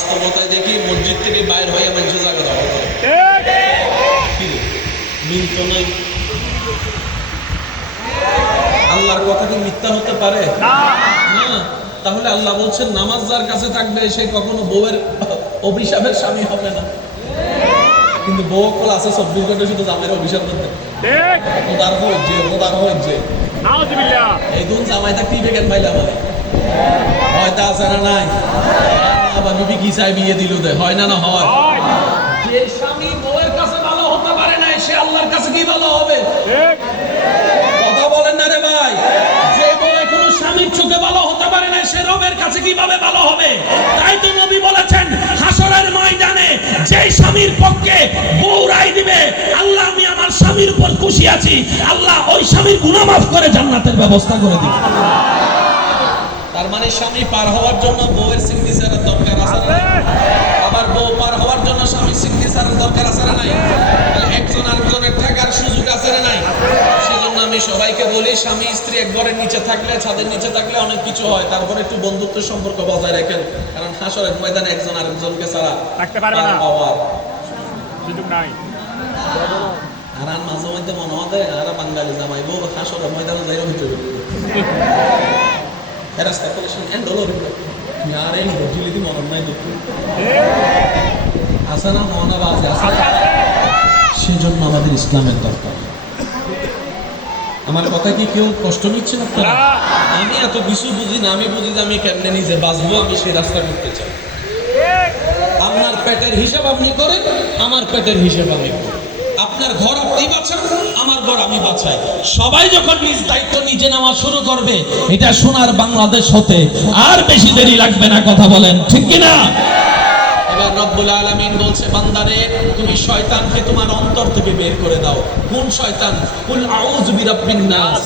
বাস্তবতায় দেখি মসজিদ থেকে বাইর হয়ে মানুষের জায়গা দখল করে। কি রে, মিল তো নাই। আল্লাহর কথা কি মিথ্যা হতে পারে? না। তাহলে আল্লাহ বলছেন নামাজ যার কাছে থাকবে সে কখনো বউয়ের অভিশাপের স্বামী হবে না। কিন্তু বউ কল আছে 24 ঘন্টা শুধু জামাইয়ের অভিশাপ করতে। খোদার হচ্ছে, খোদার হচ্ছে। এই দুন জামাই থাকতে বেগেন পাইলাম আমি। হয়তো আছে না নাই? আবার বিবি কি চাই বিয়ে দিল দে, হয় না? না হয়। যে স্বামী বউয়ের কাছে ভালো হতে পারে না সে আল্লাহর কাছে কি ভালো হবে? কথা বলেন না রে ভাই। যে বউ এখনো স্বামীর চোখে ভালো হতে পারে না সে রবের কাছে কিভাবে ভালো হবে? তাই তো নবী বলেছেন হাসরের ময়দানে যে স্বামীর পক্ষে বউ রায় দিবে, আল্লাহ আমি আমার স্বামীর উপর খুশি আছি, আল্লাহ ওই স্বামীর গুনাহ মাফ করে জান্নাতের ব্যবস্থা করে দিবে। তার মানে স্বামী পার হওয়ার জন্য বউয়ের সিগনেচারের দরকার আছে না? আবার বউ পার হওয়ার জন্য স্বামীর সিগনেচারের দরকার আছে না? নাই। তাহলে একজন আরেকজনের ঠেকার সুযোগ আছে না? নাই। সেজন্য আমি সবাইকে বলি স্বামী স্ত্রী এক ঘরের নিচে থাকলে, ছাদের নিচে থাকলে অনেক কিছু হয়, তারপরে একটু বন্ধুত্ব সম্পর্ক বজায় রাখেন, কারণ হাসরের ময়দানে একজন আরেকজনকে ছাড়া থাকতে পারবে না, পাওয়ার সুযোগ নাই। আর মাঝে মধ্যে মনে হয় আর বাঙালি জামাই বউ হাসরের ময়দানে যাই হইতে হবে। রাস্তা কলেকশন এন্ড ডলার তুই আর এই গজিলিতি মরণ নাই দুঃখ আছে না? মনার আছে, সেজন্য আমাদের ইসলামের দরকার। আমার কথা কি কেউ কষ্ট নিচ্ছে না? আমি এত কিছু বুঝি না, আমি বুঝি যে আমি কেমনে নিজে বাঁচবো, আমি সেই রাস্তা করতে চাই। আপনার পেটের হিসাব আপনি করেন, আমার পেটের হিসাব আমি করি। আপনার ঘর আপনি বাঁচান, আমার ঘর আমি বাঁচাই। সবাই যখন নিজ দায়িত্ব নিজে নেওয়া শুরু করবে, এটা সোনার বাংলাদেশ হতে আর বেশি দেরি লাগবে না। কথা বলেন ঠিক কিনা? এবার রব্বুল আলামিন বলছে বান্দারে তুমি শয়তানকে তোমার অন্তর থেকে বের করে দাও। কোন শয়তান? কুল আউযু বিরাব্বিন নাস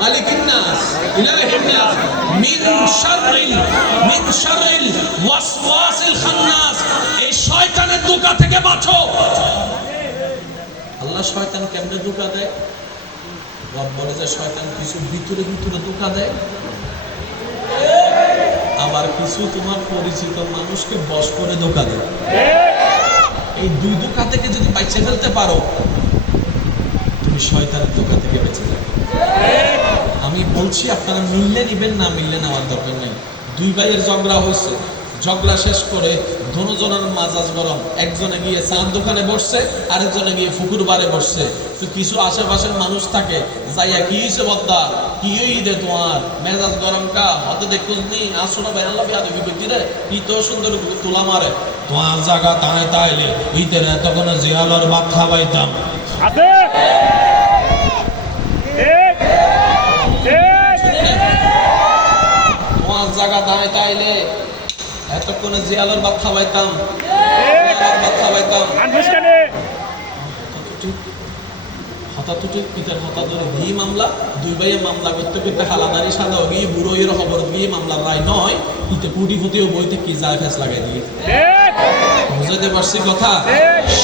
মালিকিন নাস ইলাহিন নাস মিন শাররিল ওয়াসওয়াসিল খান্নাস। এই শয়তানের ধোঁকা থেকে বাঁচো। আল্লাহ শয়তান কেমনে ধোঁকা দেয়? রব বলে যে শয়তান কিছু ভিতরে ভিতরে ধোঁকা দেয়, আবার কিছু তোমার পরিচিত মানুষকে বশ করে ধোঁকা দেয়। এই দুই ধোঁকা থেকে যদি বাঁচে ফেলতে পারো, তুমি শয়তানের ধোঁকা থেকে বেঁচে যাবে। আমি বলছি আপনারা মিললে নিবেন, না মিললে নেওয়ার দরকার নেই। দুই ভাইয়ের ঝগড়া হয়েছে, ঝগড়া শেষ করে দোনোজনের মাজাজ গরম। একজনে গিয়ে চাঁদ দোকানে বসছে, আরেকজনে গিয়ে ফুকুর বারে বসছে। তো কিছু আশেপাশের মানুষ থাকে, যাইয়া কি হয়েছে বদ্দা, কি হইছে তোমার মেজাজ গরম কা হতে দেখুনি আসুনা বেরাল্লা বিয়া দেখি বেটি রে কি তো সুন্দর তুলা মারে তোমার জায়গা তানে তাইলে ইতে তখন জিয়ালর ভাত খাওয়াইতাম আছে। তোমার জায়গা দাঁড়ায় তাইলে এতক্ষণে জিয়ালের ভাত খাওয়াইতাম, ভাত খাওয়াইতাম। হঠাৎ পিতার হঠাৎ গিয়ে মামলা, দুই ভাইয়ে মামলা করতে করতে হালাদারি সাদা গিয়ে বুড়ো এর খবর গিয়ে মামলার রায় নয়, ইতে পুটি ফুটিও বইতে কি যায় ফেস লাগাই দিয়ে। বুঝতে পারছি কথা?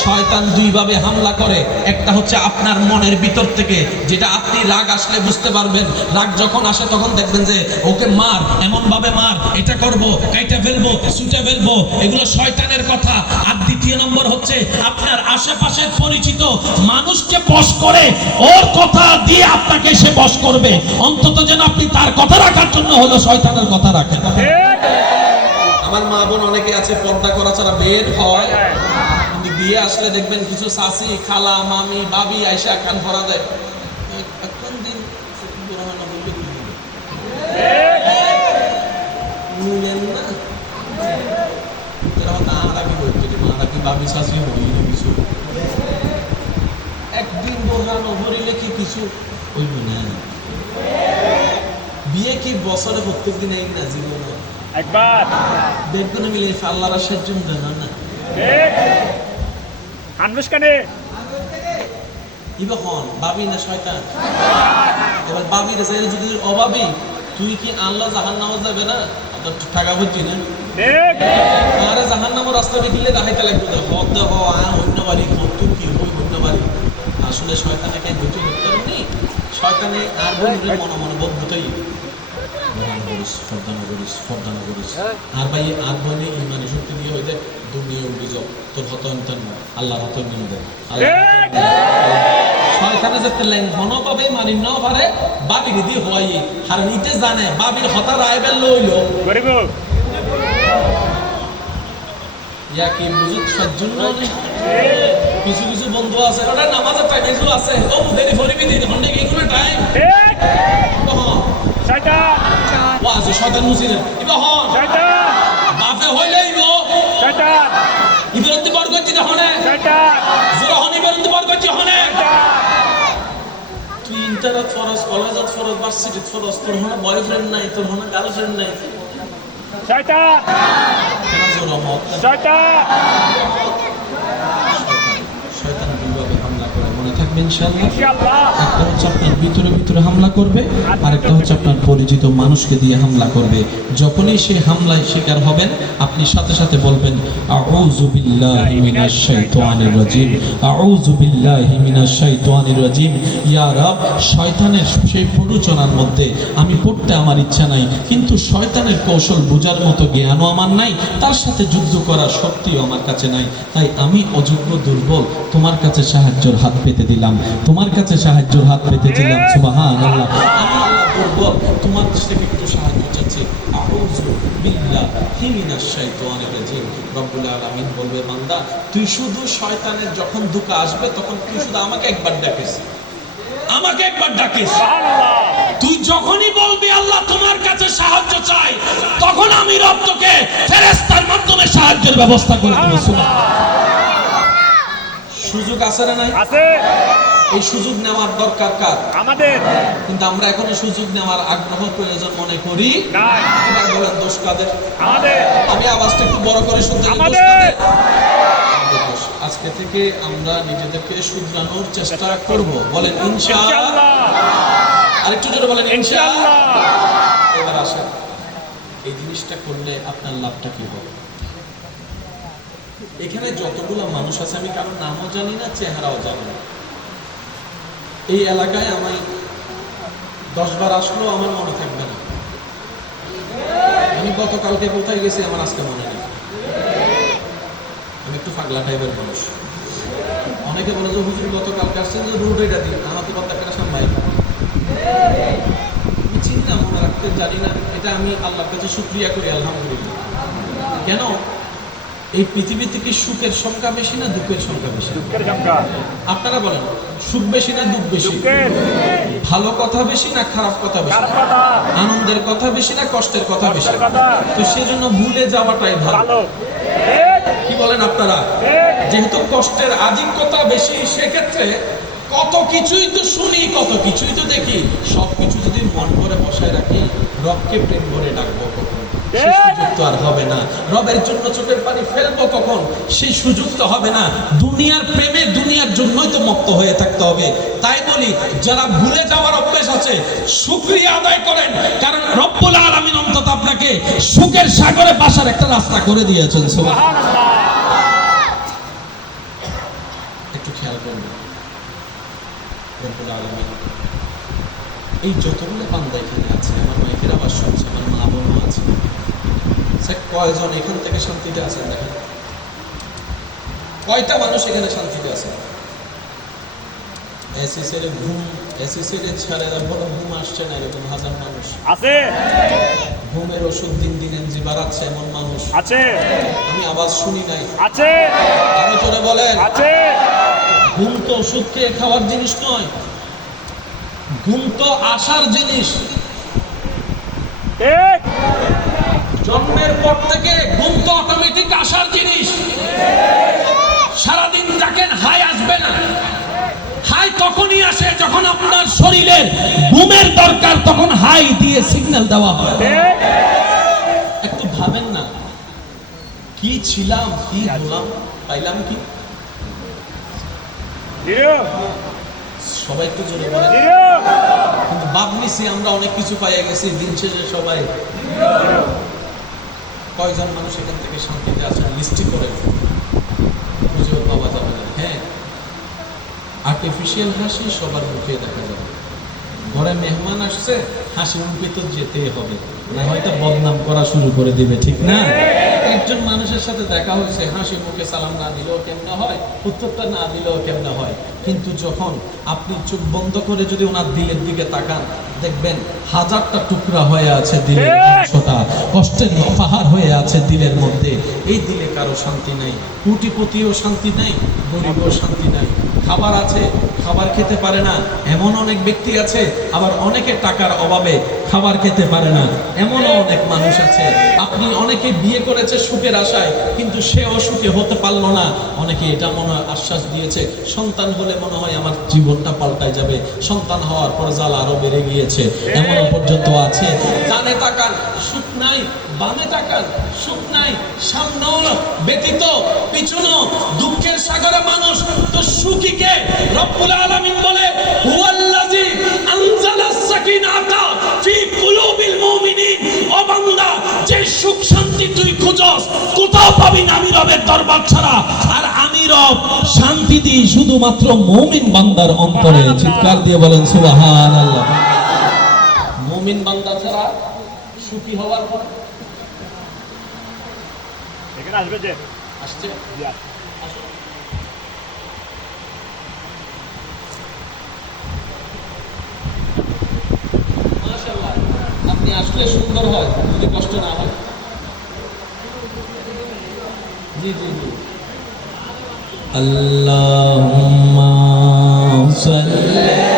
শয়তান দুইভাবে হামলা করে। একটা হচ্ছে আপনার মনের ভিতর থেকে, যেটা আপনি রাগ আসলে বুঝতে পারবেন। রাগ যখন আসে তখন দেখবেন যে ওকে মার, এমন ভাবে মার, এটা করব, কাইটা ফেলবো, ছুটে ফেলবো, এগুলো শয়তানের কথা। আর দ্বিতীয় নম্বর হচ্ছে আপনার আশেপাশের পরিচিত মানুষকে বশ করে, ওর কথা দিয়ে আপনাকে সে বশ করবে, অন্তত যেন আপনি তার কথা রাখার জন্য হলো শয়তানের কথা রাখেন। আমার মা বোন অনেকে আছে পর্দা করা ছাড়া বের হয়, কিন্তু বিয়ে আসলে দেখবেন কিছু শাশি, খালা, মামি, ভাবি আইসা কান ভরা দেয়। কোন দিন ভাবি শাশি হইল কিছু, একদিন বোরহানো ভরিলে কি কিছু হইব না। বিয়ে কি বছরে প্রত্যেক দিন এক না, জীবন একবার বেগুনে মিলে আল্লাহর আশার জন্য না আনুষ্কানে ইবখন ভাবি না শয়তান। এবার ভাবির চাইলে যদি অভাবী, তুই কি আল্লাহ জাহান্নামে যাবে না? টাকা বুঝছি না আরে জাহান্নামের রাস্তা দেখিলে দেখাইতে লাগবে হদ হ অন্য বাড়ি তুই কি হই অন্য বাড়ি। আসলে শয়তানে কেন বুঝতে পারেনি, শয়তানে আর বন্ধুদের মনে মনে বোধ বুঝতেই ফর্দানা করিস আর ভাই আর বনে ইমানি শক্তি দিয়ে হইতে দুনিয়া অভিযোগ তোর হতন্তন আল্লাহ হতন্তন দেয় শয়তানে যেতে লেন হনো পাবে মানি নাও পারে বাবির দি হই আর নিতে জানে বাবির হতা রায়বেল লইলো ইয়া কি বুঝুত সজ্জন নয় কিছু কিছু বন্ধু আছে ওটা নামাজের টাইম এজু আছে ও দেরি ফরিবি দিন হন্ডে কি কোনো টাইম শয়তান ওয়াজ শয়তান মুসিরে ইবা হন শয়তান বাফে হইলেই গো শয়তান ইবরতে বরগতি হনে শয়তান জোরা হনি ইবরতে বরগতি হনে তুই ইন্টারনেট ফরজ কলেজত ফরজ ভার্সিটিত ফরজ তোর হনা বয়ফ্রেন্ড নাই তোর হনা গার্লফ্রেন্ড নাই শয়তান জোরা মত শয়তান শয়তান কিভাবে হামলা করে মনে থাকবে ইনশাআল্লাহ একটা হচ্ছে আপনার ভিতরে ভিতরে হামলা করবে আর একটা হচ্ছে আপনার পরিচিত মানুষকে দিয়ে হামলা করবে যখনই সে হামলায় শিকার হবেন আপনি সাথে সাথে বলবেন আউযু বিল্লাহি মিনাশ শাইতানির রাজিম আউযু বিল্লাহি মিনাশ শাইতানির রাজিম ইয়া রব শয়তানের সেই প্ররোচনার মধ্যে আমি পড়তে আমার ইচ্ছা নাই কিন্তু শয়তানের কৌশল বোঝার মতো জ্ঞানও আমার নাই তার সাথে যুদ্ধ করার শক্তিও আমার কাছে নাই তাই আমি অযোগ্য দুর্বল তোমার কাছে সাহায্যের হাত পেতে দিলাম তোমার কাছে সাহায্যের হাত পেতে দিলাম সুবহানাল্লাহ আমি আল্লাহ দুর্বল তোমার থেকে একটু সাহায্য চাচ্ছি আউযু বিল্লাহি মিনাশ শাইতানির রাজিম রব্বুল আলামিন বলবে বান্দা তুই শুধু শয়তানের যখন ধোঁকা আসবে তখন তুই শুধু আমাকে একবার ডাকিস সুবহানাল্লাহ তুই যখনই বলবি আল্লাহ তোমার কাছে সাহায্য চাই তখন আমি রব তোকে ফেরেশতার মাধ্যমে সাহায্যের ব্যবস্থা করে দেব সুবহানাল্লাহ সুযোগ আছে না নাই আছে এই সুযোগ নেওয়ার দরকার কার আমাদের কিন্তু আমরা এখন এই সুযোগ নেওয়ার আগ্রহ প্রয়োজন মনে করি না এবার বলেন দোষ কাদের আমাদের আমি আওয়াজটা একটু বড় করে শুনতে আমাদের আজকে থেকে আমরা নিজেদেরকে শুধরানোর চেষ্টা করব বলেন ইনশাআল্লাহ আরেকটু জোরে বলেন ইনশাআল্লাহ এবার আসেন এই জিনিসটা করলে আপনার লাভটা কি হবে এখানে যতগুলো মানুষ আছে আমি কারোর নামও জানি না চেহারাও জানি না এই এলাকায় আমি 10 বার আসলেও আমার মনে থাকবে না আমি গতকালকে কোথায় গেছি আমার আজকে মনে নেই আমি একটু পাগলা টাইপের মানুষ অনেকে বলে যে হুজুর গতকালকে আসছেন যে রুট এটা দিন আমাকে কথাটা সামলাই আমি চিন্তা মনে রাখতে জানি না এটা আমি আল্লাহর কাছে শুকরিয়া করি আলহামদুলিল্লাহ কেন এই পৃথিবীতে কি সুখের সংখ্যা বেশি না দুঃখের সংখ্যা বেশি দুঃখের সংখ্যা আপনারা বলেন সুখ বেশি না দুঃখ বেশি ভালো কথা বেশি না খারাপ কথা বেশি আনন্দের কথা বেশি না কষ্টের কথা বেশি তো সেজন্য ভুলে যাওয়াটাই ভালো কি বলেন আপনারা যেহেতু কষ্টের আধিক্যতা বেশি সেক্ষেত্রে কত কিছুই তো শুনি কত কিছুই তো দেখি সবকিছু যদি মন করে বসায় রাখি রবকে প্রেম করে ডাকবো কখন সেই সুযোগ তো আর হবে না রবের জন্য চোখের পানি ফেলবো কখন সেই সুযোগ তো হবে না দুনিয়ার প্রেমে দুনিয়ার জন্যই তো মুক্ত হয়ে থাকতে হবে তাই বলি যারা ভুলে যাওয়ার অভ্যাস আছে শুকরিয়া আদায় করেন কারণ রব্বুল আলামিন অন্তত আপনাকে সুখের সাগরে বাসার একটা রাস্তা করে দিয়েছেন সুবহানাল্লাহ একটু খেয়াল করুন রব্বুল আলামিন এই যতগুলো বান্দা এখানে আছে আমার মাইকের আওয়াজ শুনছে আমার মা বোনও আছে স্যার কয়জন এখান থেকে শান্তিতে আছেন দেখেন কয়টা মানুষ এখানে শান্তিতে আছে এসিসির ঘুম এসিসির ছাড়া বড় ঘুম আসছে না এরকম হাজার মানুষ আছে ঘুমের ওষুধ দিন দিন এমজি বাড়াচ্ছে এমন মানুষ আছে আমি আওয়াজ শুনি নাই আছে আরো জোরে বলেন আছে ঘুম তো ওষুধ খেয়ে খাওয়ার জিনিস নয় ঘুম তো আসার জিনিস ঠিক জন্মের পর থেকে ঘুম তো অটোমেটিক আসার জিনিস সারাদিন দেখেন হাই আসবে না হাই তখনই আসে যখন আপনার শরীরের ঘুমের দরকার তখন হাই দিয়ে সিগন্যাল দেওয়া হয় একটু ভাবেন না কি ছিলাম কি হলাম পাইলাম কি সবাই একটু জোরে বলেন কিন্তু ভাবনিছি আমরা অনেক কিছু পাইয়া গেছি দিন শেষে সবাই কয়জন মানুষ এখান থেকে শান্তিতে আছেন লিস্টি করে খুঁজেও পাওয়া যাবে না হ্যাঁ আর্টিফিশিয়াল হাসি সবার মুখে দেখা যাবে ঘরে মেহমান আসছে হাসি মুখে তো যেতেই হবে না হয়তো বদনাম করা শুরু করে দিবে, ঠিক না? একজন মানুষের সাথে দেখা হয়েছে, হাসি মুখে সালাম না দিলেও কেমনে হয়, উত্তরটা না দিলেও কেমনে হয়, কিন্তু যখন আপনি চোখ বন্ধ করে যদি ওনার দিলের দিকে তাকান, দেখবেন হাজারটা টুকরা হয়ে আছে দিলের অংশটা, কষ্টের পাহাড় হয়ে আছে দিলের মধ্যে। এই দিলে কারো শান্তি নাই, কোটিপতিও শান্তি নাই, গরিবও শান্তি নাই। খাবার আছে, খাবার খেতে পারে না, এমন অনেক ব্যক্তি আছে। আবার অনেকে টাকার অভাবে খাবার খেতে পারে না, এমনও অনেক মানুষ আছে। আপনি অনেকে বিয়ে করেছে সুখের আশায়, কিন্তু সে অসুখে হতে পারলো না। অনেকে এটা মনে হয় আশ্বাস দিয়েছে, সন্তান হলে মনে হয় আমার জীবনটা পাল্টায় যাবে। সন্তান হওয়ার পর জ্বালা আরো বেড়ে গিয়েছে, এমনও পর্যন্ত আছে। ডানে তাকান, সুখ নাই, বামে তাকান, সুখ নাই, সামনেও ব্যতীত পিছনেও দুঃখের সাগরে মানুষ। তো সুখী কে? রব্বুল আলামিন বলে, হুয়াল্লাযী আনজালাস সাকিনাতা ফি কুলুবিল মুমিনিন। ও বান্দা, যে সুখ শান্তি তুই খুঁজস, কোথাও পাবি না আমি রবের দরবার ছাড়া। আর আমি রব শান্তি দিই শুধুমাত্র মুমিন বান্দার অন্তরে। চিৎকার দিয়ে বলেন সুবহানাল্লাহ। মুমিন বান্দা ছাড়া সুখী হওয়ার পর এখানে আসবে যে আসছে। মাশাআল্লাহ, আপনি আসলে সুন্দর হয়, যদি কষ্ট না হয়। জি জি জি। আল্লাহুম্মা সাল্লি